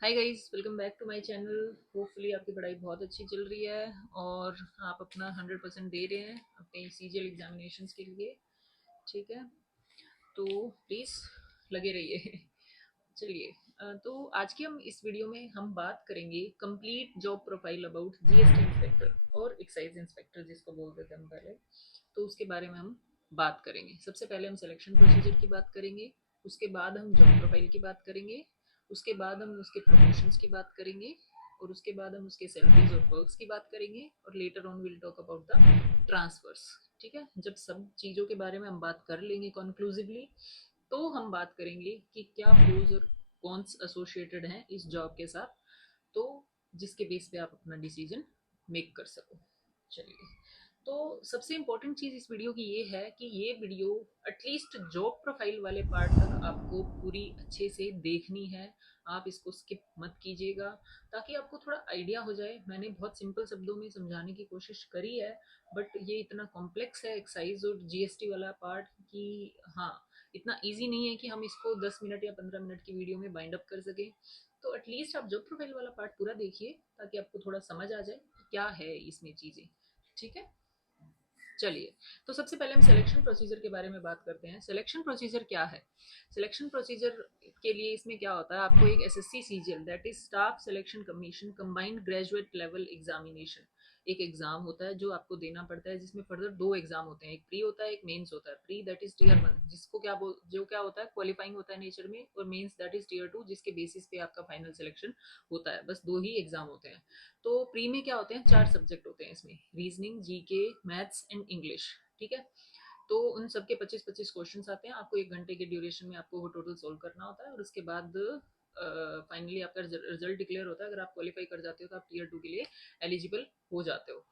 Hi guys, welcome back to my channel. Hopefully आपकी पढ़ाई बहुत अच्छी चल रही है और आप अपना 100% दे रहे हैं अपने सीजीएल एग्जामिनेशंस के लिए। ठीक है, तो प्लीज़ लगे रहिए। चलिए, तो आज की हम इस वीडियो में हम बात करेंगे complete job profile about GST inspector और एक्साइज इंस्पेक्टर जिसको बोलते थे हम पहले। तो उसके बारे में हम बात करेंगे। सबसे पहले हम सिलेक्शन प्रोसीजर की बात करेंगे, उसके बाद हम जॉब प्रोफाइल की बात करेंगे, उसके बाद हम उसके प्रमोशंस की बात करेंगे और उसके बाद हम उसके सैलरीज और पर्क्स की बात करेंगे और later on will talk about the transfers. ठीक है, जब सब चीज़ों के बारे में हम बात कर लेंगे कंक्लूसिवली, तो हम बात करेंगे कि क्या प्रोज और कॉन्स एसोसिएटेड हैं इस जॉब के साथ, तो जिसके बेस पे आप अपना डिसीजन मेक कर सको। चलिए, तो सबसे इम्पोर्टेंट चीज़ इस वीडियो की ये है कि ये वीडियो एटलीस्ट जॉब प्रोफाइल वाले पार्ट तक आपको पूरी अच्छे से देखनी है। आप इसको स्किप मत कीजिएगा ताकि आपको थोड़ा आइडिया हो जाए। मैंने बहुत सिंपल शब्दों में समझाने की कोशिश करी है, बट ये इतना कॉम्प्लेक्स है एक्साइज और जीएसटी वाला पार्ट कि हाँ, इतना इजी नहीं है कि हम इसको 10 मिनट या 15 मिनट की वीडियो में बाइंड अप कर सकें। तो एटलीस्ट आप जॉब प्रोफाइल वाला पार्ट पूरा देखिए ताकि आपको थोड़ा समझ आ जाए कि क्या है इसमें चीज़ें। ठीक है, चलिए, तो सबसे पहले हम सिलेक्शन प्रोसीजर के बारे में बात करते हैं। सिलेक्शन प्रोसीजर क्या है? सिलेक्शन प्रोसीजर के लिए इसमें क्या होता है, आपको एक SSC CGL that is staff selection commission combined graduate level examination, एक एग्जाम होता है जो आपको देना पड़ता है, जिसमें फर्दर दो एग्जाम होते हैं, एक प्री होता है एक मेंस होता है। प्री दैट इज टीयर 1 जिसको जो क्या होता है क्वालिफाइंग होता है नेचर में, और मेंस दैट इज टीयर 2 जिसके बेसिस पे आपका फाइनल सिलेक्शन होता है। बस दो ही एग्जाम होते हैं। तो प्री में क्या होते हैं, चार सब्जेक्ट होते हैं इसमें, reasoning, GK, maths and English. ठीक है, तो उन सबके 25-25 क्वेश्चंस आते हैं। आपको 1 घंटे के ड्यूरेशन में आपको वो टोटल सोल्व करना होता है और उसके बाद फाइनली आपका रिजल्ट डिक्लेयर होता है। अगर आप क्वालिफाई कर जाते हो तो आप टीयर 2 के लिए एलिजिबल हो जाते हो।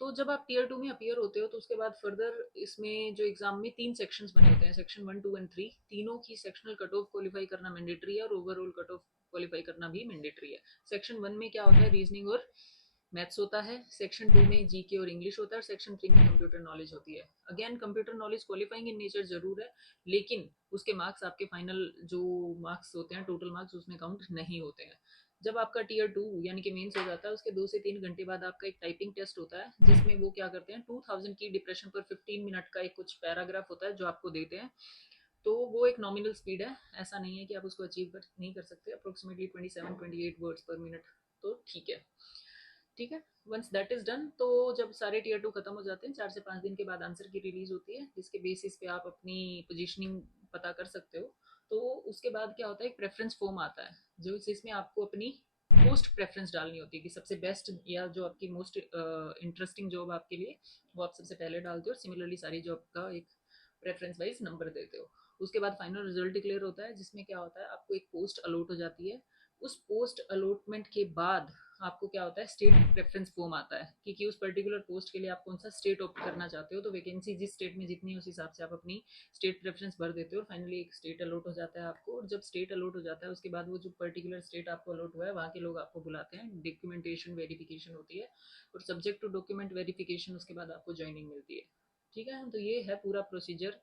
तो जब आप टीयर 2 में अपियर होते हो तो उसके बाद फर्दर इसमें जो एग्जाम में 3 सेक्शंस बने होते हैं, सेक्शन 1, 2 एंड 3, तीनों की सेक्शनल कट ऑफ क्वालिफाई करना मैंडेटरी है और ओवरऑल कट ऑफ क्वालिफाई करना भी मैंडेटरी है। सेक्शन 1 में क्या होता है, रीजनिंग और मैथ्स होता है। सेक्शन 2 में जीके और इंग्लिश होता है और सेक्शन 3 में कंप्यूटर नॉलेज होती है। Again computer knowledge qualifying in nature जरूर है, लेकिन उसके मार्क्स आपके फाइनल जो मार्क्स होते हैं, टोटल मार्क्स, उसमें काउंट नहीं होते हैं। जब आपका टीयर 2 यानी कि मेंस हो जाता है, उसके 2 से 3 घंटे बाद आपका एक टाइपिंग टेस्ट होता है, जिसमें वो क्या करते हैं, 2000 की डिप्रेशन पर 15 मिनट का एक कुछ पैराग्राफ होता है जो आपको देते हैं। तो वो एक नॉमिनल स्पीड है, ऐसा नहीं है कि आप उसको अचीव नहीं कर सकते। अप्रोक्सीमेटली 27-28 वर्ड्स पर मिनट, तो ठीक है। ठीक है, वंस दैट इज डन, तो जब सारे टीयर 2 खत्म हो जाते हैं, 4 से 5 दिन के बाद आंसर की रिलीज होती है, जिसके बेसिस पे आप अपनी पोजीशनिंग पता कर सकते हो। तो उसके बाद क्या होता है, एक प्रेफरेंस फॉर्म आता है जो जिसमें आपको अपनी मोस्ट प्रेफरेंस डालनी होती है कि सबसे बेस्ट या जो आपकी मोस्ट इंटरेस्टिंग जॉब आपके लिए, वो आप सबसे पहले डालते हो और सिमिलरली सारी जॉब का एक प्रेफरेंस वाइज नंबर देते हो। उसके बाद फाइनल रिजल्ट डिक्लेयर होता है, जिसमें क्या होता है, आपको एक पोस्ट अलॉट हो जाती है। उस पोस्ट अलॉटमेंट के बाद आपको क्या होता है, स्टेट प्रेफरेंस फॉर्म आता है कि उस पर्टिकुलर पोस्ट के लिए आप कौन सा स्टेट ऑप्ट करना चाहते हो। तो वैकेंसी जिस स्टेट में जितनी है उस हिसाब से आप अपनी स्टेट प्रेफरेंस भर देते हो और फाइनली एक स्टेट अलॉट हो जाता है आपको। और जब स्टेट अलॉट हो जाता है, उसके बाद वो जो पर्टिकुलर स्टेट आपको अलॉट हुआ है, वहाँ के लोग आपको बुलाते हैं, डॉक्यूमेंटेशन वेरिफिकेशन होती है और सब्जेक्ट टू डॉक्यूमेंट वेरिफिकेशन उसके बाद आपको ज्वाइनिंग मिलती है। ठीक है, तो ये है पूरा प्रोसीजर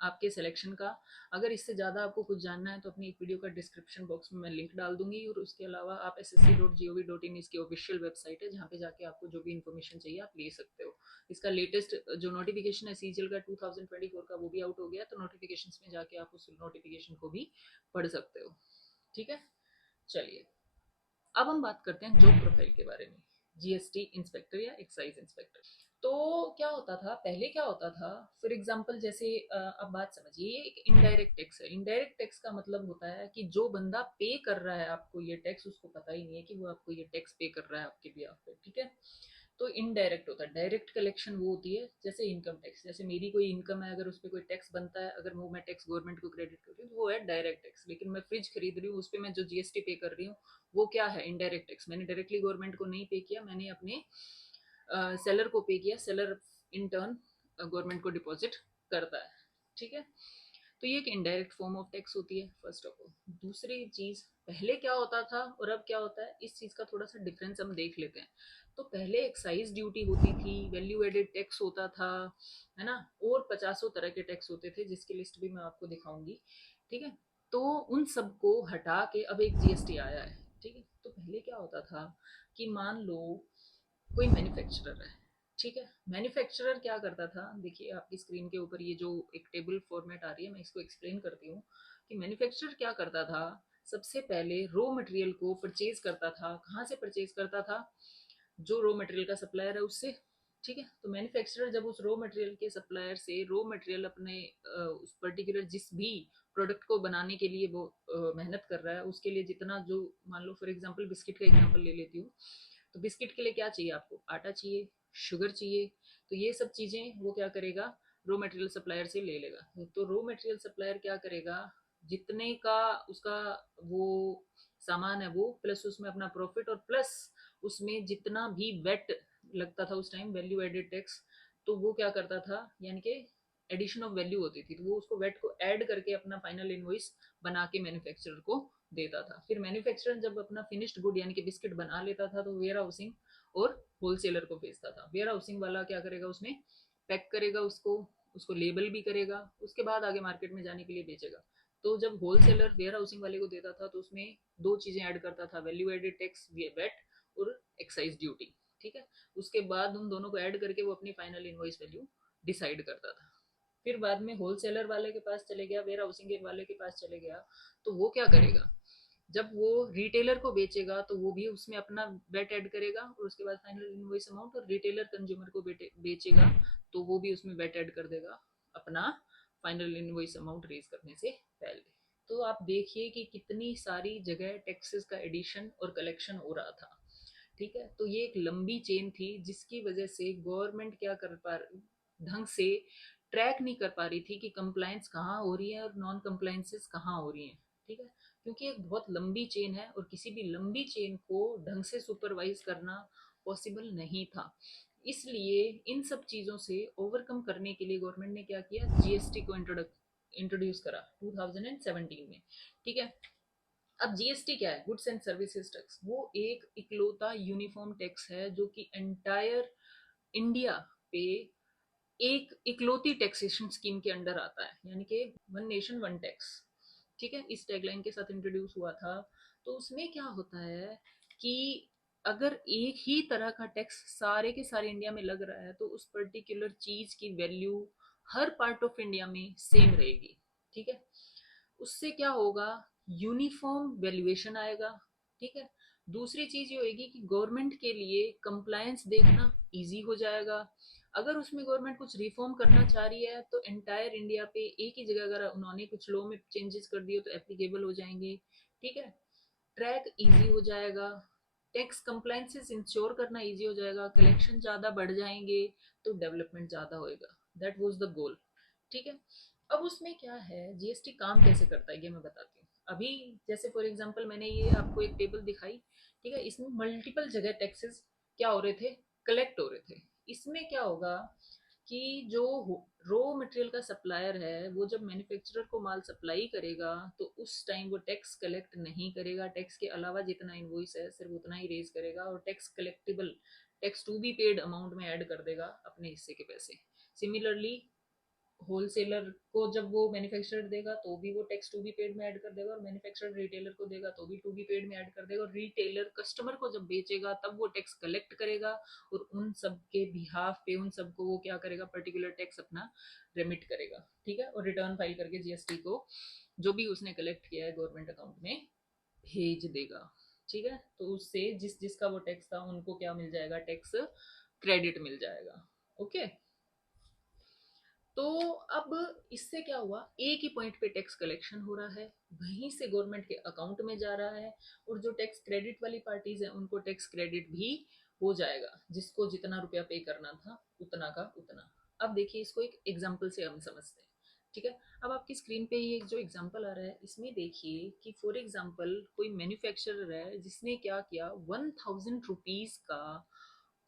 आपके सिलेक्शन का। अगर इससे ज़्यादा आपको कुछ जानना है तो अपनी एक वीडियो का डिस्क्रिप्शन बॉक्स में मैं लिंक डाल दूंगी, और उसके अलावा आप ssc.gov.in इसकी ऑफिशियल वेबसाइट है, जहाँ पे जाके आपको जो भी इन्फॉर्मेशन चाहिए आप ले सकते हो। इसका लेटेस्ट जो नोटिफिकेशन है सीजीएल का 2024 का, वो भी आउट हो गया, तो नोटिफिकेशन में जाके आप उस नोटिफिकेशन को भी पढ़ सकते हो। ठीक है, चलिए, अब हम बात करते हैं जॉब प्रोफाइल के बारे में, जीएसटी इंस्पेक्टर या एक्साइज इंस्पेक्टर। तो क्या होता था पहले, क्या होता था, फॉर एग्जांपल जैसे अब बात समझिए, ये एक इनडायरेक्ट टैक्स है। इनडायरेक्ट टैक्स का मतलब होता है कि जो बंदा पे कर रहा है आपको ये टैक्स, उसको पता ही नहीं है कि वो आपको ये टैक्स पे कर रहा है आपके बिहाफ पे। ठीक है, तो इनडायरेक्ट होता है। डायरेक्ट कलेक्शन वो होती है जैसे इनकम टैक्स, जैसे मेरी कोई इनकम है, अगर उस पर कोई टैक्स बनता है, अगर वो मैं टैक्स गवर्नमेंट को क्रेडिट कर रही हूँ, तो वो है डायरेक्ट टैक्स। लेकिन मैं फ्रिज खरीद रही हूँ, उस पर मैं जो जीएसटी पे कर रही हूँ, वो क्या है, इनडायरेक्ट टैक्स। मैंने डायरेक्टली गवर्नमेंट को नहीं पे किया, मैंने अपने सेलर को पे किया, सेलर इन टर्न गवर्नमेंट को डिपॉजिट करता है। ठीक है, तो ये एक इनडायरेक्ट फॉर्म ऑफ टैक्स होती है, फर्स्ट ऑफ ऑल। दूसरी चीज, पहले क्या होता था और अब क्या होता है, इस चीज का थोड़ा सा डिफरेंस हम देख लेते हैं। तो पहले एक्साइज ड्यूटी होती थी, वैल्यू एडेड टैक्स होता था, है ना, और पचासों तरह के टैक्स होते थे, जिसकी लिस्ट भी मैं आपको दिखाऊंगी। ठीक है, तो उन सबको हटा के अब एक जीएसटी आया है। ठीक है। तो पहले क्या होता था कि मान लो कोई मैन्युफैक्चरर है, ठीक है। मैन्युफैक्चरर क्या करता था, देखिए आपकी स्क्रीन के ऊपर ये जो एक टेबल फॉर्मेट आ रही है, मैं इसको एक्सप्लेन करती हूँ कि मैन्युफैक्चरर क्या करता था। सबसे पहले रॉ मटेरियल को परचेज करता था। कहाँ से परचेज करता था? जो रॉ मटेरियल का सप्लायर है उससे, ठीक है। तो मैन्युफैक्चरर जब उस रॉ मटेरियल के सप्लायर से रॉ मटेरियल अपने उस पर्टिकुलर जिस भी प्रोडक्ट को बनाने के लिए वो मेहनत कर रहा है, उसके लिए जितना जो, मान लो फॉर एग्जांपल बिस्किट का एग्जांपल ले लेती हूँ। तो बिस्किट के लिए क्या चाहिए आपको? आटा चाहिए, शुगर चाहिए। तो ये सब चीज़ें वो क्या करेगा, रॉ मटेरियल सप्लायर से ले लेगा। तो रॉ मटेरियल सप्लायर क्या करेगा, जितने का उसका वो सामान है वो, प्लस उसमें अपना प्रॉफिट, और प्लस उसमें जितना भी वेट लगता था उस टाइम, वैल्यू एडेड टैक्स, तो वो क्या करता था, यानी कि एडिशन ऑफ वैल्यू होती थी, तो वो उसको वेट को ऐड करके अपना फाइनल इनवॉइस बना के मैन्युफैक्चरर को देता था। फिर मैन्युफैक्चरर जब अपना फिनिश्ड गुड यानी कि बिस्किट बना लेता था, तो वेयर हाउसिंग और होलसेलर को भेजता था। वेयर हाउसिंग वाला क्या करेगा, उसमें पैक करेगा उसको, उसको लेबल भी करेगा, उसके बाद आगे मार्केट में जाने के लिए बेचेगा। तो जब होलसेलर वेयर हाउसिंग वाले को देता था, तो उसमें दो चीजें ऐड करता था, वैल्यू एडेड टैक्स वेट और एक्साइज ड्यूटी, ठीक है। उसके बाद उन दोनों को ऐड करके वो अपनी फाइनल इनवॉइस वैल्यू डिसाइड करता था। फिर बाद में होलसेलर वाले के पास चले गया, वेयर हाउसिंग वाले के पास चले गया, तो वो क्या करेगा, जब वो रिटेलर को बेचेगा तो वो भी उसमें अपना वेट ऐड करेगा, और उसके बाद फाइनल इनवॉइस अमाउंट, और रिटेलर कंज्यूमर को बेचेगा तो वो भी उसमें वेट ऐड कर देगा अपना फाइनल इनवॉइस अमाउंट रेज करने से पहले। तो आप देखिए कि कितनी सारी जगह टैक्सेस का एडिशन और कलेक्शन हो रहा था, ठीक है। तो ये एक लंबी चेन थी जिसकी वजह से गवर्नमेंट क्या कर पा ढंग से ट्रैक नहीं कर पा रही थी कि कंप्लायंस कहाँ हो रही है और नॉन कंप्लायंसेस कहाँ हो रही हैं, ठीक है। क्योंकि एक बहुत लंबी चेन है और किसी भी लंबी चेन को ढंग से सुपरवाइज करना पॉसिबल नहीं था। इसलिए इन सब चीज़ों से ओवरकम करने के लिए गवर्नमेंट ने क्या किया, जीएसटी को इंट्रोड्यूस करा 2017 में, ठीक है। अब जीएसटी क्या है, गुड्स एंड सर्विसेज टैक्स। वो एक इकलौता यूनिफॉर्म टैक्स है जो कि एंटायर इंडिया पे एक इकलौती टैक्सेशन स्कीम के अंडर आता है, यानी कि वन नेशन वन टैक्स, ठीक है। इस टैगलाइन के साथ इंट्रोड्यूस हुआ था। तो उसमें क्या होता है कि अगर एक ही तरह का टैक्स सारे के सारे इंडिया में लग रहा है, तो उस पर्टिकुलर चीज की value her part of India में सेम रहेगी, ठीक है। उससे क्या होगा, यूनिफॉर्म वैल्यूएशन आएगा, ठीक है। दूसरी चीज ये होगी कि गवर्नमेंट के लिए कंप्लायंस देखना इजी हो जाएगा। अगर उसमें गवर्नमेंट कुछ रिफॉर्म करना चाह रही है तो एंटायर इंडिया पे एक ही जगह अगर उन्होंने कुछ लॉ में चेंजेस कर दिए तो एप्लीकेबल हो जाएंगे, ठीक है। ट्रैक इजी हो जाएगा, टैक्स कंप्लायंसेस इंश्योर करना इजी हो जाएगा, कलेक्शन ज़्यादा बढ़ जाएंगे, तो डेवलपमेंट ज़्यादा होएगा। दैट वाज द गोल, ठीक है। अब उसमें क्या है, जीएसटी काम कैसे करता है ये मैं बताती हूँ। अभी जैसे फॉर एग्जांपल मैंने ये आपको एक टेबल दिखाई, ठीक है। इसमें मल्टीपल जगह टैक्सेस क्या हो रहे थे, कलेक्ट हो रहे थे। इसमें क्या होगा कि जो रॉ मटेरियल का सप्लायर है वो जब मैन्युफैक्चरर को माल सप्लाई करेगा तो उस टाइम वो टैक्स कलेक्ट नहीं करेगा, टैक्स के अलावा जितना इनवॉइस है सिर्फ उतना ही रेज करेगा, और tax collectible, tax to be paid amount में ऐड कर देगा अपने हिस्से के पैसे। सिमिलरली होलसेलर को जब वो मैन्युफैक्चरर देगा तो भी वो टैक्स टू बी पेड में ऐड कर देगा, और मैन्युफैक्चरर रिटेलर को देगा तो भी टू बी पेड में ऐड कर देगा, और रिटेलर कस्टमर को जब बेचेगा तब वो टैक्स कलेक्ट करेगा, और उन सब के बिहाफ पे उन सबको वो क्या करेगा, पर्टिकुलर टैक्स अपना रेमिट करेगा, ठीक है। और रिटर्न फाइल करके जीएसटी को जो भी उसने कलेक्ट किया है गवर्नमेंट अकाउंट में भेज देगा, ठीक है। तो उससे जिस जिसका वो टैक्स था उनको क्या मिल जाएगा, टैक्स क्रेडिट मिल जाएगा, ओके। तो अब इससे क्या हुआ, एक ही पॉइंट पे टैक्स कलेक्शन हो रहा है, वहीं से गवर्नमेंट के अकाउंट में जा रहा है, और जो टैक्स क्रेडिट वाली पार्टीज है उनको टैक्स क्रेडिट भी हो जाएगा, जिसको जितना रुपया पे करना था उतना का उतना। अब देखिए इसको एक एग्जाम्पल से हम समझते हैं, ठीक है। अब आपकी स्क्रीन पे ये जो एग्जाम्पल आ रहा है इसमें देखिए कि फॉर एग्जाम्पल कोई मैन्युफैक्चरर है जिसने क्या किया, 1000 रुपीज का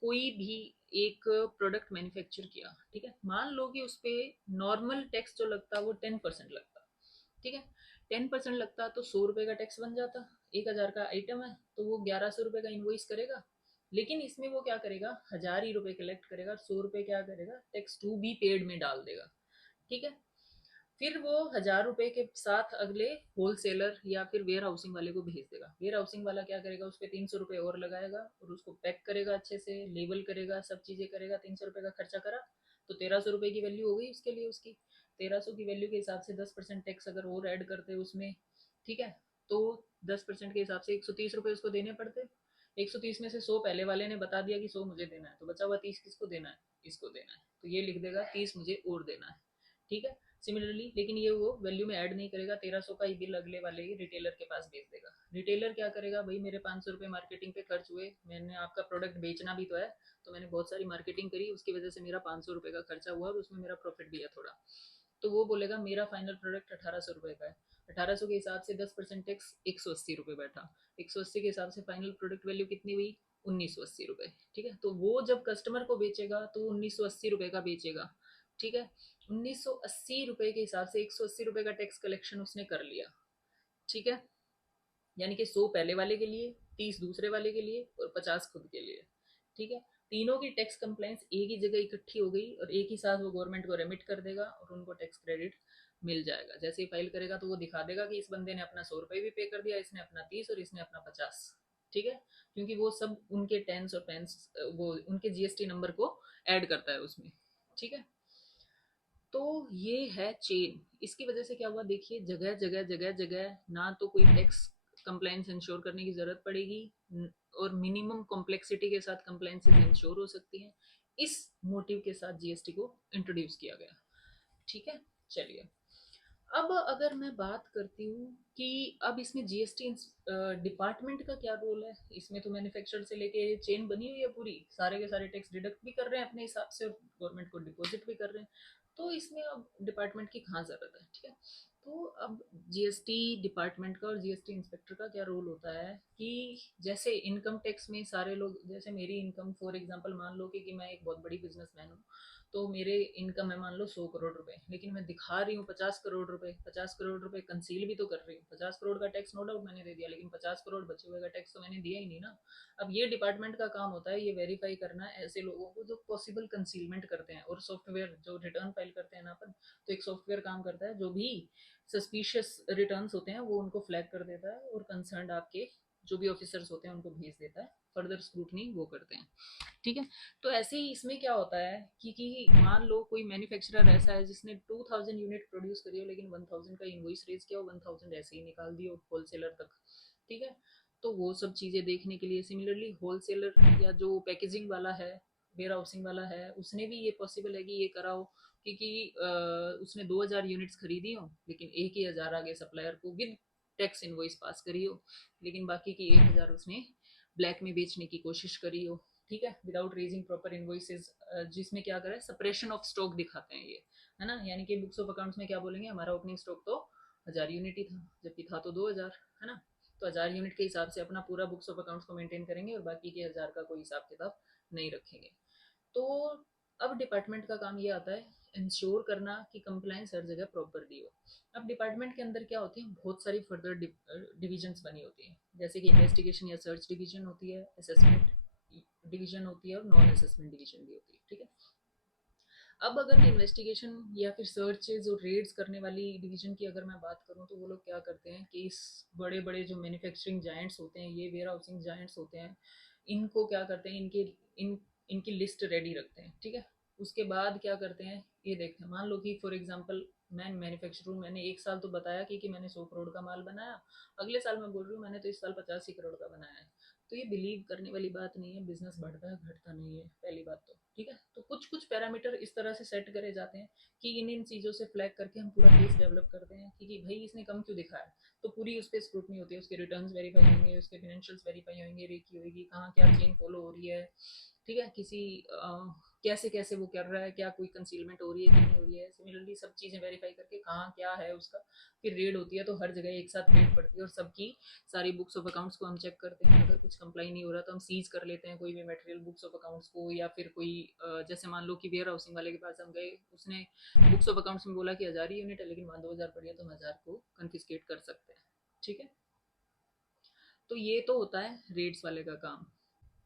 कोई भी एक प्रोडक्ट मैन्युफैक्चर किया, ठीक है। मान लो कि उस पर नॉर्मल टैक्स जो लगता वो 10% लगता, ठीक है। 10% लगता तो 100 रुपये का टैक्स बन जाता, 1000 का आइटम है तो वो 1100 रुपये का इन्वॉइस करेगा। लेकिन इसमें वो क्या करेगा, 1000 ही रुपये कलेक्ट करेगा, 100 रुपये क्या करेगा, टैक्स टू बी पेड में डाल देगा, ठीक है। फिर वो 1000 रुपए के साथ अगले होलसेलर या फिर वेयर हाउसिंग वाले को भेज देगा। वेयर हाउसिंग वाला क्या करेगा, उस पर 300 रुपये और लगाएगा और उसको पैक करेगा, अच्छे से लेबल करेगा, सब चीज़ें करेगा। 300 रुपये का खर्चा करा तो 1300 रुपये की वैल्यू हो गई उसके लिए। उसकी 1300 की वैल्यू के हिसाब से 10% टैक्स अगर और ऐड करते उसमें, ठीक है, तो 10% के हिसाब से 130 रुपये उसको देने पड़ते। 130 में से 100 पहले वाले ने बता दिया कि 100 मुझे देना है, तो बचा हुआ 30 किसको देना है, इसको देना है। तो ये लिख देगा 30 मुझे और देना है, ठीक है। सिमिलरली लेकिन ये वो वैल्यू में ऐड नहीं करेगा, 1300 का ही बिल अगले वाले ही रिटेलर के पास भेज देगा। रिटेलर क्या करेगा, भाई मेरे 500 रुपये मार्केटिंग पे खर्च हुए, मैंने आपका प्रोडक्ट बेचना भी तो है, तो मैंने बहुत सारी मार्केटिंग करी, उसकी वजह से मेरा 500 रुपये का खर्चा हुआ और उसमें मेरा प्रॉफिट भी है थोड़ा। तो वो बोलेगा मेरा फाइनल प्रोडक्ट 1800 रुपये का है। 1800 के हिसाब से 10% टैक्स 180 रुपये बैठा। 180 के हिसाब से फाइनल प्रोडक्ट वैल्यू कितनी हुई, 1980 रुपये, ठीक है। तो वो जब कस्टमर को बेचेगा तो 1980 रुपये का बेचेगा, ठीक है। 1980 रुपये के हिसाब से 180 रुपये का टैक्स कलेक्शन उसने कर लिया, ठीक है। यानी कि 100 पहले वाले के लिए, 30 दूसरे वाले के लिए और 50 खुद के लिए, ठीक है। तीनों की टैक्स कंप्लाइंस एक ही जगह इकट्ठी हो गई और एक ही साथ वो गवर्नमेंट को रेमिट कर देगा और उनको टैक्स क्रेडिट मिल जाएगा। जैसे ही फाइल करेगा तो वो दिखा देगा कि इस बंदे ने अपना 100 रुपये भी पे कर दिया, इसने अपना 30 और इसने अपना 50, ठीक है। क्योंकि वो सब उनके टेंस और पेंस, वो उनके जीएसटी नंबर को ऐड करता है उसमें, ठीक है। तो ये है चेन। इसकी वजह से क्या हुआ, देखिए जगह जगह जगह जगह ना तो कोई टैक्स कंप्लायंस इंश्योर करने की जरूरत पड़ेगी और मिनिमम कॉम्प्लेक्सिटी के साथ कंप्लायंसेस इंश्योर हो सकती हैं। इस मोटिव के साथ जीएसटी को इंट्रोड्यूस किया गया, ठीक है। चलिए, अब अगर मैं बात करती हूँ कि अब इसमें जीएसटी डिपार्टमेंट का क्या रोल है। इसमें तो मैन्युफैक्चरर से लेके चेन बनी हुई है पूरी, सारे के सारे टैक्स डिडक्ट भी कर रहे हैं अपने हिसाब से और गवर्नमेंट को डिपॉजिट भी कर रहे हैं। तो इसमें अब डिपार्टमेंट की कहाँ ज़रूरत है, ठीक है। तो अब जीएसटी डिपार्टमेंट का और जीएसटी इंस्पेक्टर का क्या रोल होता है कि जैसे इनकम टैक्स में सारे लोग, जैसे मेरी इनकम फॉर एग्जांपल मान लो कि मैं एक बहुत बड़ी बिजनेसमैन हूँ, तो मेरे इनकम है मान लो 100 करोड़ रुपए, लेकिन मैं दिखा रही हूँ 50 करोड़ रुपए। 50 करोड़ रुपए कंसील भी तो कर रही हूँ। 50 करोड़ का टैक्स नो डाउट मैंने दे दिया, लेकिन 50 करोड़ बचे हुए का टैक्स तो मैंने दिया ही नहीं ना। अब ये डिपार्टमेंट का काम होता है ये वेरीफाई करना ऐसे लोगों को जो पॉसिबल कंसीलमेंट करते हैं। और सॉफ्टवेयर जो रिटर्न फाइल करते हैं ना अपन, तो एक सॉफ्टवेयर काम करता है जो भी सस्पिशियस रिटर्न होते हैं वो उनको फ्लैग कर देता है और कंसर्न आपके जो भी ऑफिसर्स होते हैं उनको भेज देता है, फर्दर स्क्रूटनी वो करते हैं, ठीक है। तो ऐसे ही इसमें क्या होता है कि मान लो कोई मैन्युफैक्चरर ऐसा है जिसने 2000 यूनिट प्रोड्यूस करी हो, लेकिन 1000 का इनवॉइस रेज किया हो, 1000 ऐसे ही निकाल दिए होलसेलर तक, ठीक है। तो वो सब चीज़ें देखने के लिए सिमिलरली होलसेलर या जो पैकेजिंग वाला है, वेयर हाउसिंग वाला है, उसने भी ये पॉसिबल है कि ये करा हो क्योंकि उसने 2000 यूनिट्स खरीदी हो लेकिन एक ही हज़ार आगे सप्लायर को विद टैक्स इनवॉइस पास करी हो, लेकिन बाकी की 1000 उसने ब्लैक में बेचने की कोशिश करी हो, ठीक है, विदाउट रेजिंग प्रॉपर इनवॉइसेस। जिसमें क्या करें, सेपरेशन ऑफ स्टॉक दिखाते हैं ये, है ना। यानी कि बुक्स ऑफ अकाउंट्स में क्या बोलेंगे, हमारा ओपनिंग स्टॉक तो 1000 यूनिट ही था जबकि था तो 2000, है ना। तो 1000 यूनिट के हिसाब से अपना पूरा बुक्स ऑफ अकाउंट्स को मेंटेन करेंगे और बाकी के 1000 का कोई हिसाब किताब नहीं रखेंगे। तो अब डिपार्टमेंट का काम ये आता है इंश्योर करना कि कंप्लायंस हर जगह प्रॉपरली हो। अब डिपार्टमेंट के अंदर क्या होती है, बहुत सारी फर्दर डिविजन्स बनी होती हैं, जैसे कि इन्वेस्टिगेशन या सर्च डिवीजन होती है, असेसमेंट डिवीजन होती है और नॉन असेसमेंट डिवीजन भी होती है, ठीक है। अब अगर मैं इन्वेस्टिगेशन या फिर सर्चेज और रेड्स करने वाली डिवीजन की अगर मैं बात करूं तो वो लोग क्या करते हैं कि इस बड़े बड़े जो मैन्युफैक्चरिंग जायंट्स होते हैं, ये वेयर हाउसिंग जायंट्स होते हैं, इनको क्या करते हैं, इनकी लिस्ट रेडी रखते हैं, ठीक है। उसके बाद क्या करते हैं, ये देखते हैं, मान लो कि फॉर एग्जांपल मैं मैन्युफैक्चर हूँ, मैंने एक साल तो बताया कि मैंने 100 करोड़ का माल बनाया, अगले साल मैं बोल रही हूँ मैंने तो इस साल 85 करोड़ का बनाया है। तो ये बिलीव करने वाली बात नहीं है, बिजनेस बढ़ता है घटता नहीं है, पहली बात तो, ठीक है। तो कुछ कुछ पैरामीटर इस तरह से सेट करे जाते हैं कि इन चीज़ों से फ्लैग करके हम पूरा केस डेवलप करते हैं कि भाई इसने कम क्यों दिखाया। तो पूरी उस पर स्क्रूटनी होती है, उसके रिटर्न्स वेरीफाई होंगे, उसके फाइनेंशियल्स वेरीफाई होंगे, रेकी होगी, कहाँ क्या चेन फॉलो हो रही है, ठीक है। किसी कैसे कैसे वो कर रहा है, क्या कोई कंसीलमेंट हो रही है कि नहीं हो रही है। सिमिलरली सब चीज़ें वेरीफाई करके कहाँ क्या है उसका, फिर रेड होती है तो हर जगह एक साथ रेड पड़ती है और सबकी सारी बुक्स ऑफ अकाउंट्स को हम चेक करते हैं। अगर कुछ कंप्लाई नहीं हो रहा तो हम सीज कर लेते हैं कोई भी मटेरियल बुक्स ऑफ अकाउंट्स को, या फिर कोई जैसे मान लो कि वेयर हाउसिंग वाले के पास हम गए, उसने बुक्स ऑफ अकाउंट्स में बोला कि 1000 यूनिट है लेकिन वहाँ 2000 पड़ी है, तो हम 1000 को कन्फिस्केट कर सकते हैं, ठीक है। तो ये तो होता है रेड्स वाले का काम।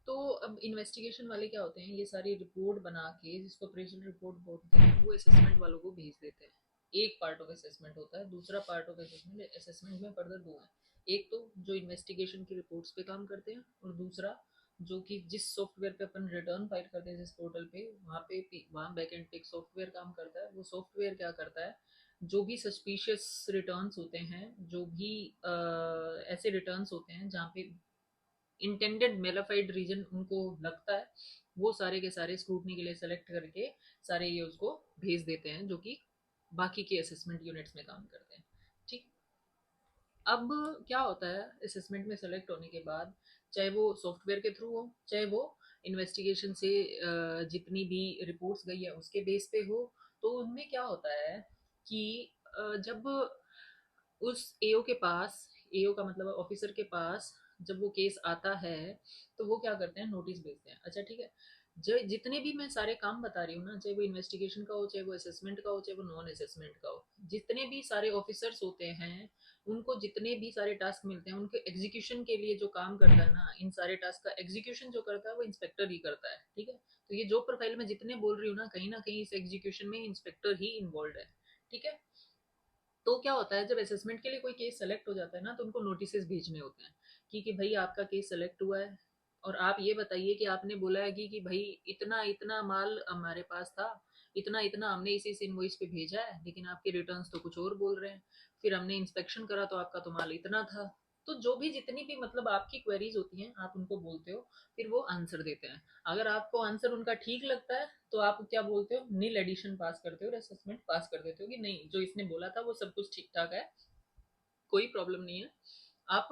तो अब इन्वेस्टिगेशन वाले क्या होते हैं, ये सारी रिपोर्ट बना के जिसको अप्रेजल रिपोर्ट बोलते हैं वो असेसमेंट वालों को भेज देते हैं, एक पार्ट ऑफ असेसमेंट होता है। दूसरा पार्ट ऑफ असेसमेंट, असेसमेंट में फर्दर दो है, एक तो जो इन्वेस्टिगेशन की रिपोर्ट्स पे काम करते हैं, और दूसरा जो कि जिस सॉफ्टवेयर पे अपन रिटर्न फाइल करते हैं जिस पोर्टल पे, वहाँ बैकएंड पे एक सॉफ्टवेयर काम करता है। वो सॉफ्टवेयर क्या करता है, जो भी सस्पिशियस रिटर्न्स होते हैं, जो भी ऐसे रिटर्न्स होते हैं जहाँ पे इंटेंडेड मेलाफाइड रीजन उनको लगता है, वो सारे के सारे स्क्रूटनी के लिए सेलेक्ट करके सारे ये उसको भेज देते हैं, जो कि बाकी के असेसमेंट यूनिट्स में काम करते हैं। ठीक। अब क्या होता है, असेसमेंट में सेलेक्ट होने के बाद, चाहे वो सॉफ्टवेयर के थ्रू हो, चाहे वो इन्वेस्टिगेशन से जितनी भी रिपोर्ट्स गई है उसके बेस पे हो, तो उनमें क्या होता है कि जब उस एओ के पास, एओ का मतलब ऑफिसर के पास, जब वो केस आता है, तो वो क्या करते हैं, नोटिस भेजते हैं। अच्छा ठीक है, जो जितने भी मैं सारे काम बता रही हूँ ना, चाहे वो इन्वेस्टिगेशन का हो, चाहे वो असेसमेंट का हो, चाहे वो नॉन असेसमेंट का हो, जितने भी सारे ऑफिसर्स होते हैं, उनको जितने भी सारे टास्क मिलते हैं, उनके एग्जीक्यूशन के लिए जो काम करता है ना, इन सारे टास्क का एग्जीक्यूशन जो करता है वो इंस्पेक्टर ही करता है। ठीक है, तो ये जो प्रोफाइल में जितने बोल रही हूँ ना कहीं इस एग्जीक्यूशन में इंस्पेक्टर ही इन्वॉल्व है। ठीक है, तो क्या होता है, जब असेसमेंट के लिए कोई केस सेलेक्ट हो जाता है ना, तो उनको नोटिस भेजने होते हैं कि भाई आपका केस सेलेक्ट हुआ है, और आप ये बताइए कि आपने बोला है कि भाई इतना इतना माल हमारे पास था, इतना इतना हमने इस इनवॉइस पे भेजा है, लेकिन आपके रिटर्न्स तो कुछ और बोल रहे हैं। फिर हमने इंस्पेक्शन करा तो आपका तो माल इतना था। तो जो भी जितनी भी मतलब आपकी क्वेरीज होती हैं, आप उनको बोलते हो, फिर वो आंसर देते हैं। अगर आपको आंसर उनका ठीक लगता है, तो आप क्या बोलते हो, नील एडिशन पास करते हो और असेसमेंट पास कर देते हो कि नहीं, जो इसने बोला था वो सब कुछ ठीक ठाक है, कोई प्रॉब्लम नहीं है, आप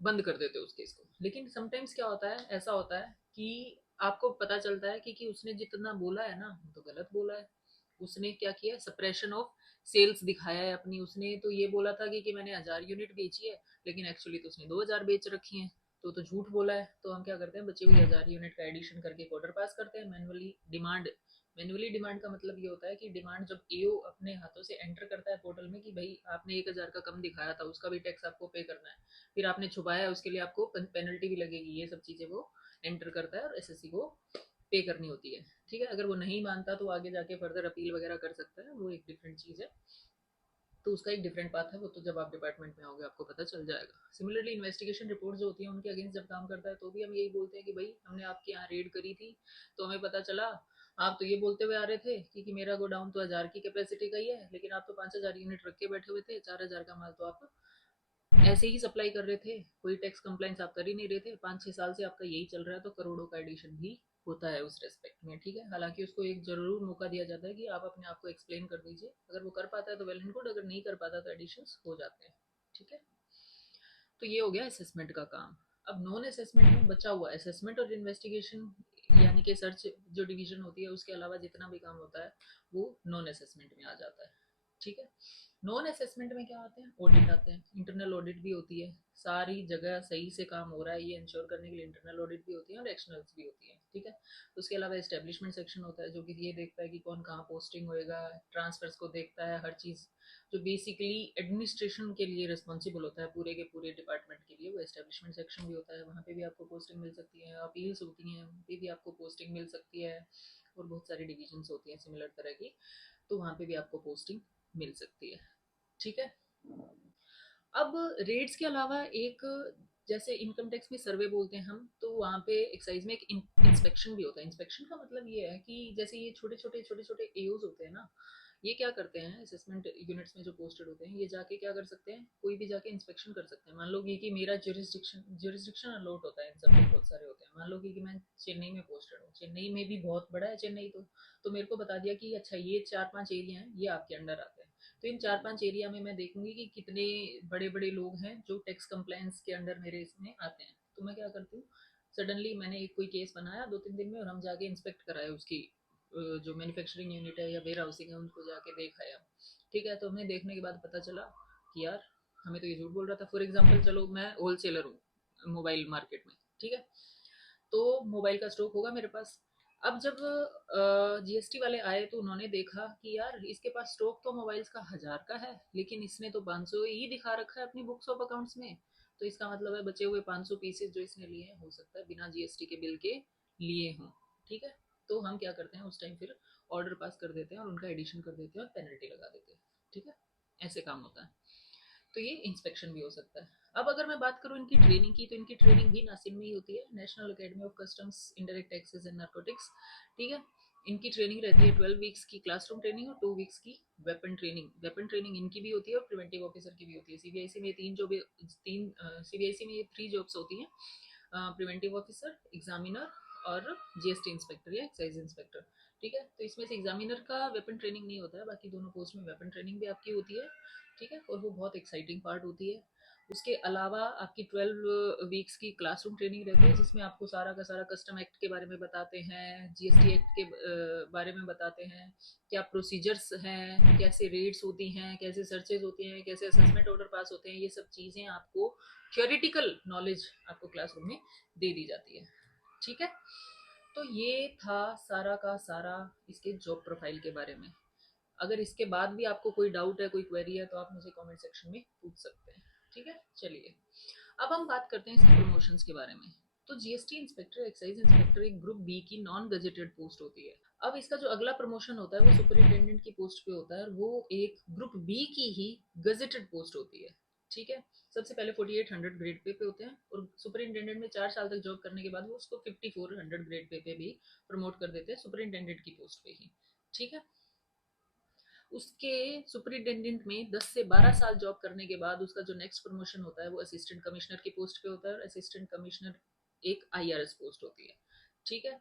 बंद कर देते हो उस केस को। लेकिन समटाइम्स क्या होता है, ऐसा होता है कि आपको पता चलता है कि उसने जितना बोला है ना वो तो गलत बोला है। उसने क्या किया, सप्रेशन ऑफ सेल्स दिखाया है अपनी। उसने तो ये बोला था कि मैंने 1000 यूनिट बेची है, लेकिन एक्चुअली तो उसने 2000 बेच रखी है, तो झूठ बोला है। तो हम क्या करते हैं, बची हुई 1000 यूनिट का एडिशन करके एक ऑर्डर पास करते हैं मैनुअली। डिमांड, मैनुअली डिमांड का मतलब ये होता है कि डिमांड जब एओ अपने हाथों से एंटर करता है पोर्टल में कि भाई आपने 1000 का कम दिखाया था, उसका भी टैक्स आपको पे करना है, फिर आपने छुपाया है उसके लिए आपको पेनल्टी भी लगेगी, ये सब चीज़ें वो एंटर करता है और एसएससी को पे करनी होती है। ठीक है, अगर वो नहीं मानता तो आगे जाके फर्दर अपील वगैरह कर सकता है, वो एक डिफरेंट चीज़ है। तो उसका एक डिफरेंट पाथ है, वो तो जब आप डिपार्टमेंट में आओगे आपको पता चल जाएगा। सिमिलरली इन्वेस्टिगेशन रिपोर्ट जो होती है उनके अगेंस्ट जब काम करता है, तो भी हम यही बोलते हैं कि भाई हमने आपके यहाँ रेड करी थी, तो हमें पता चला, आप तो ये बोलते हुए आ रहे थे कि मेरा गोडाउन तो 1000 की कैपेसिटी का ही है, लेकिन आप तो 5000 यूनिट रख के बैठे हुए थे, 4000 का माल तो आप ऐसे ही सप्लाई कर रहे थे, कोई टैक्स कंप्लाइंस आप कर ही नहीं रहे थे, 5-6 साल से आपका यही चल रहा है, तो करोड़ों का एडिशन भी होता है उस रेस्पेक्ट में। ठीक है, हालांकि उसको एक जरूर मौका दिया जाता है कि आप अपने आप को एक्सप्लेन कर दीजिए, अगर वो कर पाता है तो वेल एंड गुड, अगर नहीं कर पाता तो एडिशन हो जाते हैं। ठीक है, तो ये हो गया असेसमेंट का काम। अब नॉन असेसमेंट में बचा हुआ असेसमेंट और इन्वेस्टिगेशन, यानी कि सर्च जो डिवीजन होती है, उसके अलावा जितना भी काम होता है वो नॉन असेसमेंट में आ जाता है। ठीक है, नॉन असेसमेंट में क्या आते हैं, ऑडिट आते हैं, इंटरनल ऑडिट भी होती है, सारी जगह सही से काम हो रहा है ये इंश्योर करने के लिए इंटरनल ऑडिट भी होती है और एक्सटर्नल्स भी होती है। ठीक है, उसके अलावा एस्टेब्लिशमेंट सेक्शन होता है जो कि ये देखता है कि कौन कहाँ पोस्टिंग होएगा, ट्रांसफर्स को देखता है, हर चीज़ जो बेसिकली एडमिनिस्ट्रेशन के लिए रिस्पॉन्सिबल होता है पूरे के पूरे डिपार्टमेंट के लिए, वो एस्टेब्लिशमेंट सेक्शन भी होता है। वहाँ पे भी आपको पोस्टिंग मिल सकती है, अपील्स होती हैं वहाँ पे भी आपको पोस्टिंग मिल सकती है, और बहुत सारी डिविजन्स होती हैं सिमिलर तरह की, तो वहाँ पे भी आपको पोस्टिंग मिल सकती है। ठीक है, अब रेट्स के अलावा एक, जैसे इनकम टैक्स में सर्वे बोलते हैं हम, तो वहाँ पे एक्साइज में एक इंस्पेक्शन भी होता है। इंस्पेक्शन का मतलब ये है कि जैसे ये छोटे छोटे एओज होते हैं ना, ये क्या करते हैं, असेसमेंट यूनिट्स में जो पोस्टेड होते हैं, ये जाके क्या कर सकते हैं, कोई भी जाके इंस्पेक्शन कर सकते हैं। मान लो कि मेरा जुरिस्डिक्शन अलॉट होता है, इन सब में बहुत सारे होते हैं। मान लो कि मैं चेन्नई में पोस्टेड हूँ, चेन्नई में भी बहुत बड़ा है चेन्नई, तो मेरे को बता दिया कि अच्छा ये 4-5 एरिया हैं, ये आपके अंडर आते हैं। तो इन 4-5 एरिया में मैं देखूंगी कि कितने बड़े बड़े लोग हैं जो टैक्स कंप्लायंस के अंडर मेरे इसमें आते हैं। तो मैं क्या करती हूँ, सडनली मैंने एक कोई केस बनाया 2-3 दिन में, और हम जाके इंस्पेक्ट कराए उसकी जो मैन्युफैक्चरिंग यूनिट है या वेयर हाउसिंग है, उनको जाके देखा है। ठीक है, तो हमें देखने के बाद पता चला कि यार हमें तो ये झूठ बोल रहा था। फॉर एग्जाम्पल, चलो मैं होलसेलर हूँ मोबाइल मार्केट में, ठीक है, तो मोबाइल का स्टॉक होगा मेरे पास। अब जब जीएसटी वाले आए तो उन्होंने देखा कि यार इसके पास स्टॉक तो मोबाइल्स का 1000 का है, लेकिन इसने तो 500 ही दिखा रखा है अपनी बुक्स ऑफ अकाउंट्स में। तो इसका मतलब है बचे हुए 500 पीसेस जो इसने लिए हैं, हो सकता है बिना जीएसटी के बिल के लिए हों। ठीक है, तो हम क्या करते हैं उस टाइम फिर ऑर्डर पास कर देते हैं और उनका एडिशन कर देते हैं और पेनल्टी लगा देते हैं, ठीक है, ऐसे काम होता है। तो ये इंस्पेक्शन भी हो सकता है। अब अगर मैं बात करूँ इनकी ट्रेनिंग की, तो इनकी ट्रेनिंग भी नासिम में ही होती है, national academy of customs indirect taxes and narcotics, ठीक है। इनकी ट्रेनिंग रहती है 12 वीक्स की क्लासरूम ट्रेनिंग और 2 वीक्स की वेपन ट्रेनिंग। वेपन ट्रेनिंग इनकी भी होती है और प्रिवेंटिव ऑफिसर की भी होती है। सीबीआईसी में सीबीआईसी में ये 3 जॉब्स होती हैं, प्रिवेंटिव ऑफिसर, एग्जामिनर और जीएसटी इंस्पेक्टर या एक्साइज इंस्पेक्टर, ठीक है। तो इसमें से एग्जामिनर का वेपन ट्रेनिंग नहीं होता है, बाकी दोनों पोस्ट में वेपन ट्रेनिंग भी आपकी होती है, ठीक है, और वो बहुत एक्साइटिंग पार्ट होती है। उसके अलावा आपकी 12 वीक्स की क्लासरूम ट्रेनिंग रहती है, जिसमें आपको सारा का सारा कस्टम एक्ट के बारे में बताते हैं, जीएसटी एक्ट के बारे में बताते हैं, क्या प्रोसीजर्स हैं, कैसे रेट्स होती हैं, कैसे सर्चेज होती हैं, कैसे असेसमेंट ऑर्डर पास होते हैं, ये सब चीज़ें आपको थियोरिटिकल नॉलेज आपको क्लासरूम में दे दी जाती है, ठीक है। तो ये था सारा का सारा इसके जॉब प्रोफाइल के बारे में। अगर इसके बाद भी आपको कोई डाउट है, कोई क्वेरी है, तो आप मुझे कमेंट सेक्शन में पूछ सकते हैं, ठीक है। चलिए अब हम बात करते हैं इसके प्रमोशंस के बारे में। तो जीएसटी इंस्पेक्टर, एक्साइज इंस्पेक्टर एक ग्रुप बी की नॉन गजेटेड पोस्ट होती है। अब इसका जो अगला प्रमोशन होता है वो सुपरिटेंडेंट की पोस्ट पे होता है, और वो एक ग्रुप बी की ही गजेटेड पोस्ट होती है, ठीक है। सबसे पहले 4800 ग्रेड पे होते हैं, और सुपरिटेंडेंट में 4 साल तक जॉब करने के बाद वो उसको 5400 ग्रेड पे भी प्रमोट कर देते हैं, सुपरिटेंडेंट की पोस्ट पे ही, ठीक है। उसके सुपरिटेंडेंट में 10 से 12 साल जॉब करने के बाद उसका जो नेक्स्ट प्रमोशन होता है वो असिस्टेंट कमिश्नर की पोस्ट पे होता है, और असिस्टेंट कमिश्नर एक आईआरएस पोस्ट होती है, ठीक है।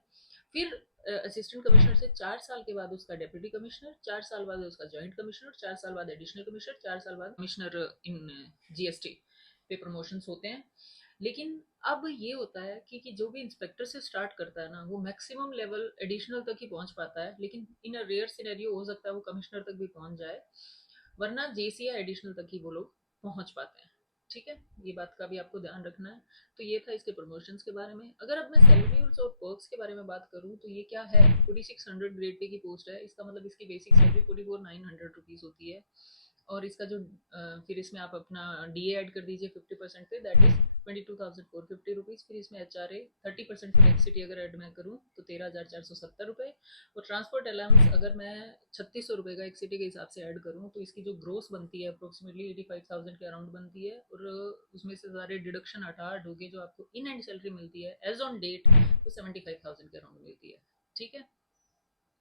फिर असिस्टेंट कमिश्नर से 4 साल के बाद उसका डेप्यूटी कमिश्नर, 4 साल बाद उसका जॉइंट कमिश्नर, 4 साल बाद एडिशनल कमिश्नर, 4 साल बाद कमिश्नर इन जीएसटी पे प्रमोशंस होते हैं। लेकिन अब ये होता है कि जो भी इंस्पेक्टर से स्टार्ट करता है ना, वो मैक्सिमम लेवल एडिशनल तक ही पहुंच पाता है, लेकिन इन अ रेयर सिनेरियो हो सकता है वो कमिश्नर तक भी पहुंच जाए, वरना जेसी या एडिशनल तक ही वो लोग पहुंच पाते हैं, ठीक है। ये बात का भी आपको ध्यान रखना है। तो ये था इसके प्रमोशंस के बारे में। अगर अब मैं सैलरीज और पर्क्स के बारे में बात करूँ, तो ये क्या है, 4600 ग्रेड पे की पोस्ट है, इसका मतलब इसकी बेसिक सैलरी 44,900 रुपीज़ होती है। और इसका जो फिर इसमें आप अपना डीए ऐड कर दीजिए 50% पे, दैट इज 22,450 रुपीज़। फिर इसमें एचआरए 30% फिर एक्सिटी अगर ऐड मैं करूँ तो 13,470 रुपये। और ट्रांसपोर्ट अलाउंस अगर मैं 3600 रुपये का एक्सिटी के हिसाब से ऐड करूँ तो इसकी जो ग्रोस बनती है अप्रोक्सीमेटली 85,000 के अराउंड बनती है, और उसमें से सारे डिडक्शन हटा ढोके जो आपको इन हैंड सैलरी मिलती है एज ऑन डेट तो 75,000 के अराउंड मिलती है, ठीक है,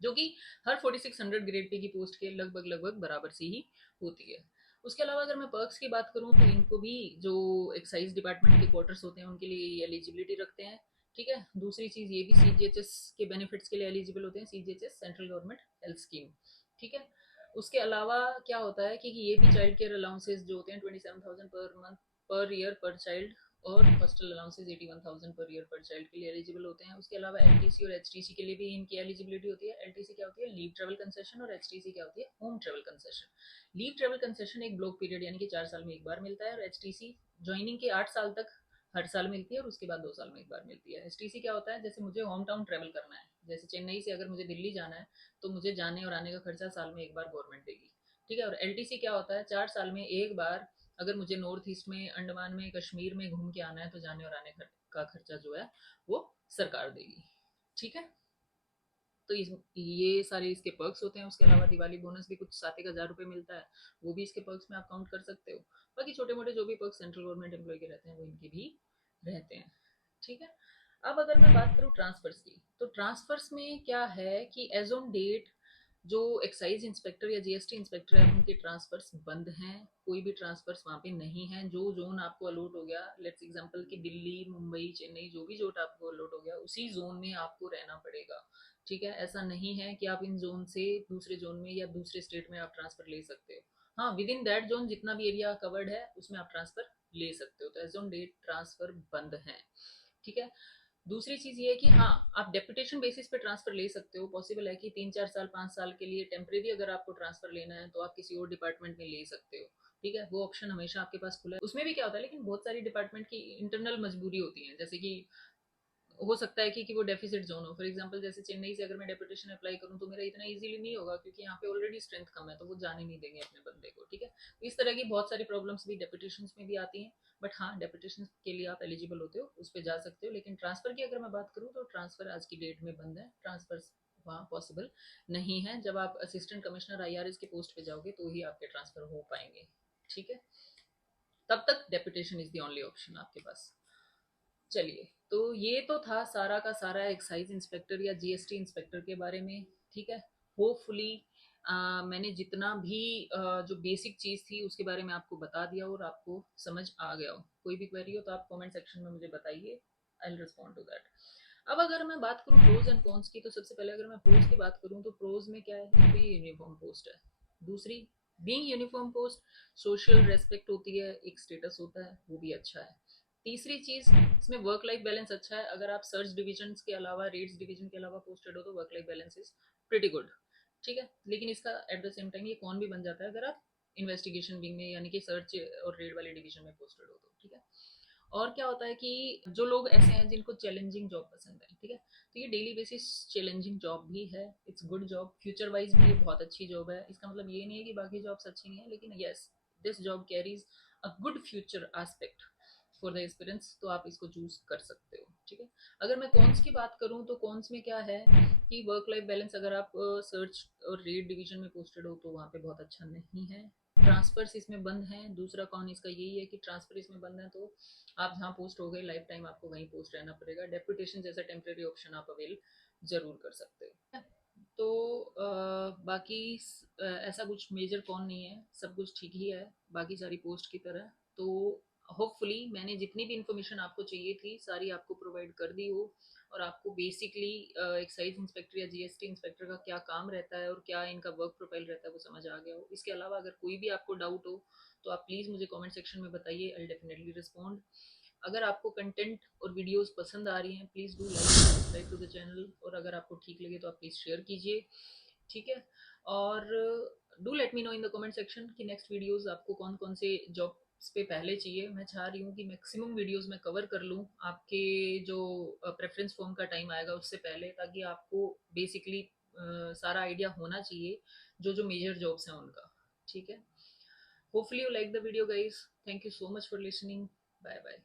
जो कि हर 4600 ग्रेड पे की पोस्ट के लगभग लगभग बराबर सी ही होती है। उसके अलावा अगर मैं पर्क्स की बात करूं तो इनको भी जो एक्साइज डिपार्टमेंट के क्वार्टर्स होते हैं उनके लिए एलिजिबिलिटी रखते हैं, ठीक है। दूसरी चीज़ ये भी सीजीएचएस के बेनिफिट्स के लिए एलिजिबल होते हैं, CGHS central government health scheme, ठीक है। उसके अलावा क्या होता है कि ये भी चाइल्ड केयर अलाउंसेज जो होते हैं 27,000 पर मंथ पर ईयर पर चाइल्ड, और हॉस्टल अलाउंसेज 81,000 पर ईयर पर चाइल्ड के लिए एलिजिबल होते हैं। उसके अलावा एलटीसी और एचटीसी के लिए भी इनकी एलिजिबिलिटी होती है। एलटीसी क्या होती है, लीव ट्रेवल कंसेशन, और एचटीसी क्या होती है, home travel concession. Leave travel concession एक ब्लॉक पीरियड यानी कि 4 साल में एक बार मिलता है, और एचटीसी ज्वाइनिंग के 8 साल तक हर साल मिलती है, और उसके बाद 2 साल में एक बार मिलती है। एचटीसी क्या होता है, जैसे मुझे होम टाउन ट्रेवल करना है, जैसे चेन्नई से अगर मुझे दिल्ली जाना है तो मुझे जाने और आने का खर्चा साल में एक बार गवर्नमेंट देगी, ठीक है। और एलटीसी क्या होता है, 4 साल में एक बार अगर मुझे नॉर्थ ईस्ट में, अंडमान में, कश्मीर में घूम के आना है तो जाने और आने का खर्चा जो है वो सरकार देगी, ठीक है। तो ये सारे इसके पर्क्स होते हैं। उसके अलावा दिवाली बोनस भी कुछ 7,000 रुपये मिलता है, वो भी इसके पर्क्स में आप काउंट कर सकते हो। बाकी छोटे मोटे जो भी पर्क्स सेंट्रल गवर्नमेंट एम्प्लॉय के रहते हैं वो इनके भी रहते हैं, ठीक है। अब अगर मैं बात करूँ ट्रांसफर्स की, तो ट्रांसफर्स में क्या है कि एज ऑन डेट जो एक्साइज इंस्पेक्टर या जीएसटी इंस्पेक्टर है उनके ट्रांसफर्स बंद हैं, कोई भी ट्रांसफर्स वहाँ पे नहीं है। जो जोन आपको अलॉट हो गया, लेट्स एग्जांपल कि दिल्ली, मुंबई, चेन्नई, जो भी जोन आपको अलॉट हो गया उसी जोन में आपको रहना पड़ेगा, ठीक है। ऐसा नहीं है कि आप इन जोन से दूसरे जोन में या दूसरे स्टेट में आप ट्रांसफर ले सकते हो। हाँ, विद इन दैट जोन जितना भी एरिया कवर्ड है उसमें आप ट्रांसफर ले सकते हो। तो एज ऑन डेट ट्रांसफर बंद है, ठीक है। दूसरी चीज ये है कि हाँ, आप डेपुटेशन बेसिस पे ट्रांसफर ले सकते हो। पॉसिबल है कि 3-4 साल 5 साल के लिए टेम्परेरी अगर आपको ट्रांसफर लेना है तो आप किसी और डिपार्टमेंट में ले सकते हो, ठीक है। वो ऑप्शन हमेशा आपके पास खुला है। उसमें भी क्या होता है, लेकिन बहुत सारी डिपार्टमेंट की इंटरनल मजबूरी होती है, जैसे कि हो सकता है कि वो डेफिसिट जोन हो। फॉर एग्जांपल जैसे चेन्नई से अगर मैं डेपुटेशन अप्लाई करूँ तो मेरा इतना इजीली नहीं होगा, क्योंकि यहाँ पे ऑलरेडी स्ट्रेंथ कम है, तो वो जाने नहीं देंगे अपने बंदे को, ठीक है। तो इस तरह की बहुत सारी प्रॉब्लम्स भी डेपुटेशन में भी आती हैं। बट हाँ, डेपुटेशन के लिए आप एलिजिबल होते हो, उस पर जा सकते हो। लेकिन ट्रांसफर की अगर मैं बात करूँ तो ट्रांसफर आज की डेट में बंद है, ट्रांसफर वहाँ पॉसिबल नहीं है। जब आप असिस्टेंट कमिश्नर आईआरएस के पोस्ट पे जाओगे तो ही आपके ट्रांसफर हो पाएंगे, ठीक है। तब तक deputation is the only option आपके पास। चलिए, तो ये तो था सारा का सारा एक्साइज इंस्पेक्टर या जीएसटी इंस्पेक्टर के बारे में, ठीक है। होपफुली मैंने जितना भी जो बेसिक चीज़ थी उसके बारे में आपको बता दिया और आपको समझ आ गया हो। कोई भी क्वेरी हो तो आप कमेंट सेक्शन में मुझे बताइए, I will respond to that. अब अगर मैं बात करूँ प्रोज एंड कॉन्स की, तो सबसे पहले अगर मैं प्रोज की बात करूँ तो प्रोज में क्या है, ये यूनिफॉर्म पोस्ट है। दूसरी, being uniform post, social respect होती है, एक स्टेटस होता है, वो भी अच्छा है। तीसरी चीज, इसमें वर्क लाइफ बैलेंस अच्छा है। अगर आप सर्च डिवीजन के अलावा, रेट्स डिवीजन के अलावा पोस्टेड हो तो work life balance is pretty good, ठीक है। लेकिन इसका एट द सेम टाइम ये कौन भी बन जाता है अगर आप इन्वेस्टिगेशन विंग में यानी कि सर्च और रेड वाले डिवीजन में पोस्टेड हो तो, ठीक है। और क्या होता है कि जो लोग ऐसे हैं जिनको चैलेंजिंग जॉब पसंद है, ठीक है, तो ये डेली बेसिस चैलेंजिंग जॉब भी है, it's good job, future wise भी ये बहुत अच्छी जॉब है। इसका मतलब ये नहीं है कि बाकी जॉब्स अच्छी नहीं है, लेकिन yes, this job carries a good future aspect for the experience, तो आप इसको चूज कर सकते हो, ठीक है। अगर मैं कॉन्स की बात करूं तो कॉन्स में क्या है कि वर्क लाइफ बैलेंस, अगर आप सर्च और रेड डिवीजन में पोस्टेड हो तो वहाँ पे बहुत अच्छा नहीं है। ट्रांसफर्स इसमें बंद हैं। दूसरा कॉन इसका यही है कि ट्रांसफर इसमें बंद है, तो आप जहाँ पोस्ट हो गए लाइफ टाइम आपको वहीं पोस्ट रहना पड़ेगा। डेपुटेशन जैसा टेम्प्रेरी ऑप्शन आप अवेल जरूर कर सकते हो। तो बाकी ऐसा कुछ मेजर कौन नहीं है, सब कुछ ठीक ही है बाकी सारी पोस्ट की तरह। तो होपफुली मैंने जितनी भी इंफॉर्मेशन आपको चाहिए थी सारी आपको प्रोवाइड कर दी हो, और आपको बेसिकली एक्साइज इंस्पेक्टर या जीएसटी इंस्पेक्टर का क्या काम रहता है और क्या इनका वर्क प्रोफाइल रहता है वो समझ आ गया हो। इसके अलावा अगर कोई भी आपको डाउट हो तो आप प्लीज़ मुझे कमेंट सेक्शन में बताइए, आई डेफिनेटली रिस्पॉन्ड। अगर आपको कंटेंट और वीडियोस पसंद आ रही हैं please do like subscribe to the channel, और अगर आपको ठीक लगे तो आप प्लीज़ शेयर कीजिए, ठीक है। और do let me know in the comment section कि नेक्स्ट वीडियोस आपको कौन कौन से जॉब्स पे पहले चाहिए। मैं चाह रही हूँ कि मैक्सिमम वीडियोस मैं कवर कर लूँ आपके जो प्रेफरेंस फॉर्म का टाइम आएगा उससे पहले, ताकि आपको बेसिकली सारा आइडिया होना चाहिए जो जो मेजर जॉब्स हैं उनका, ठीक है। Hopefully you like the video guys, thank you so much for listening, bye bye.